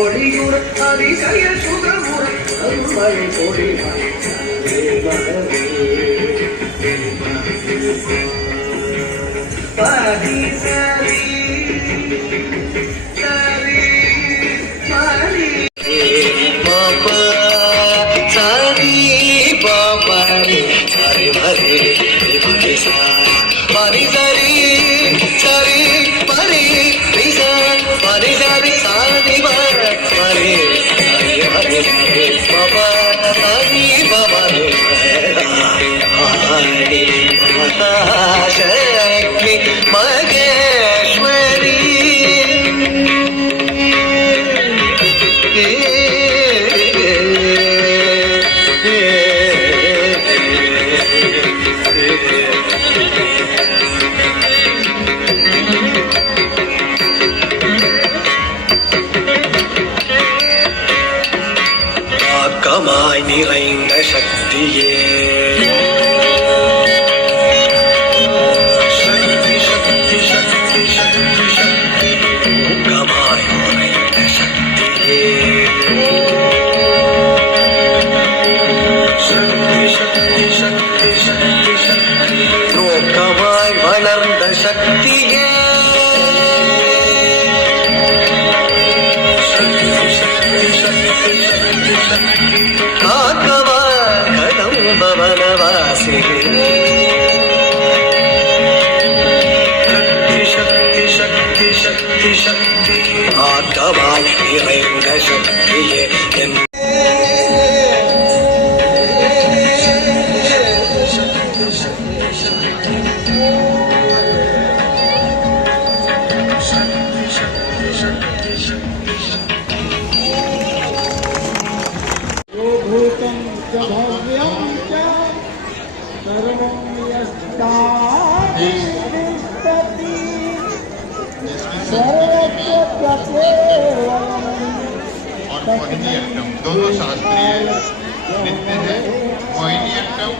ஒளியுற அதிசய சுகமுற அருள்மழை பொழி பதி சரி சரி மணி பாபா சரி பாபரி சரி மரி மரி சரி சரி சரி பரி பரி சரி சாரி மரி சரி மரி பாபா சரி பாபா மகாசக்தி மகேஸ்வரி ஆக்கமாய் நிறைந்த சக்தியே நோக்கமாய் வளர்ந்த சக்தியே காக்கவா கடம்பவனவாசி சக்தி சக்தி சக்தி சக்தி ஆக்கமாய் நிறைந்த சக்தியே भूतं च भव्यं च सर्वं यस्तातिष्ठति सर्वस्य और मोहिनीअट्टम दोनों शास्त्रीय नृत्य है। मोहिनीअट्टम